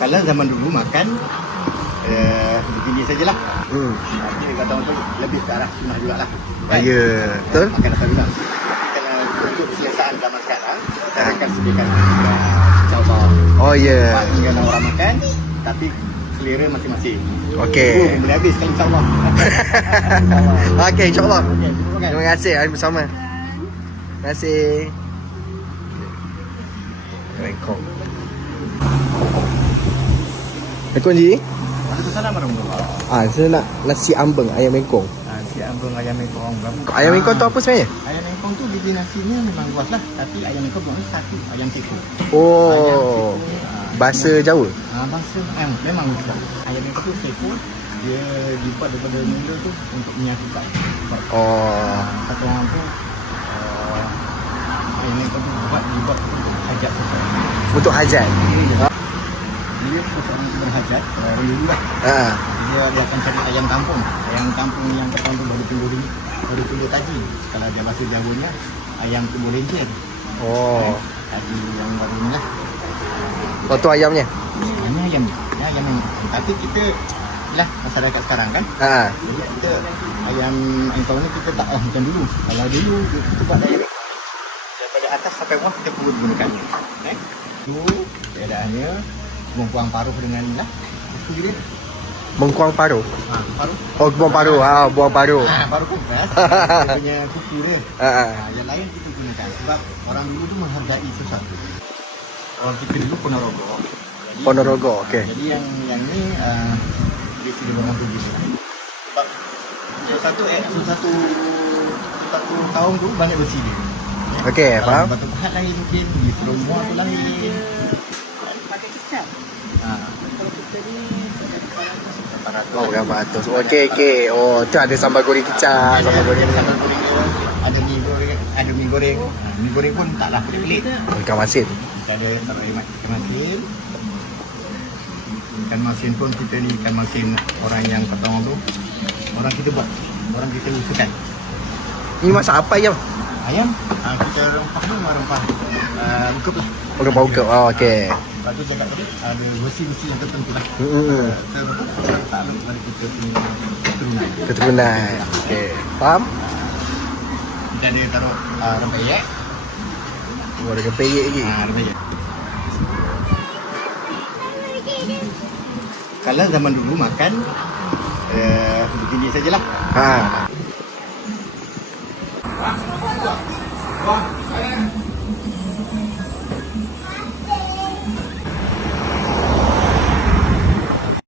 Kalau zaman dulu makan begini sajalah. Tapi kata orang tu lebih ke arah sunnah jugalah. Ya, betul. Makan apa bilang. Kalau untuk keselesaan zaman sekarang, kita akan sediakan insya-Allah. Oh ya. Tinggal orang makan, tapi selera masing-masing. Okey. Boleh habis kalau insya-Allah. Okey, insya-Allah. Okey, Terima kasih hari bersama. Terima kasih. Assalamualaikum. Assalamualaikum Ji. Waalaikumsalam warahmatullahi. Saya nak nasi ambeng ayam mengkong. Si abang ayam mengkong. Ayam mengkong tu apa sebenarnya? Ayam mengkong tu biji nasinya memang luas lah. Tapi ayam mengkong bukan satu. Ayam siku. Oh. Bahasa Jawa. Bahasa memang luas. Ayam mengkong tu siku. Dia dibuat daripada mula tu untuk menyatukan. Oh. Kata orang tu ayam mengkong tu dibuat untuk hajat seseorang. Untuk hajat. Dia seseorang berhajat dulu lah. Dia akan cari ayam kampung yang kata tu baru tumbuh tadi. Kalau dia bahasa Jawanya ayam tumbuh lenjer. Oh. Tadi yang baru ni lah. Oh tu ayamnya. Ini ayam ni. Tapi kita lah masyarakat sekarang kan. Jadi kita ayam kampung ni kita tak macam dulu. Kalau dulu kita buat ayam daripada atas sampai bawah kita perlu gunakannya. Tu keadaannya membuang paruh dengan ni lah. Itu dia. Mengkuang paruh. Paruh. Oh, buang paruh. Buang paruh. Paruh pun keras. Dia punya kuku dia. Yang lain kita gunakan sebab orang dulu tu menghargai sesuatu. Orang kita dulu Ponorogo. Ponorogo, okey. Jadi yang ni dia sudah orang tu gitu. Sebab satu kaum tu banyak besi dia. Okey, faham? Batu pahat lain mungkin, di Serumua tu lain. Pakai kicap. Kalau kita ni Oh, berapa ratus. Okey. Oh, tu ada sambal goreng kicap, sambal goreng. Ada mi goreng. Mi goreng pun taklah pelik-pelik. Ikan masin. Kita ada taruh ikan masin. Ikan masin pun kita ni ikan masin orang yang kata orang tu. Orang kita buat. Orang kita usahakan. Ini masak apa ayam? Ayam, kita rempah ni rempah ukep lah. Ukep. Oh, okey. Lepas tu cakap tadi, ada besi-besi yang tertentu lah. Kita takluk pada kita punya Keturunan. Okey. Faham? Kita ada taruh rempeyek. Oh, ada kepeyek lagi. Rempeyek. Kalau zaman dulu makan begini sajalah.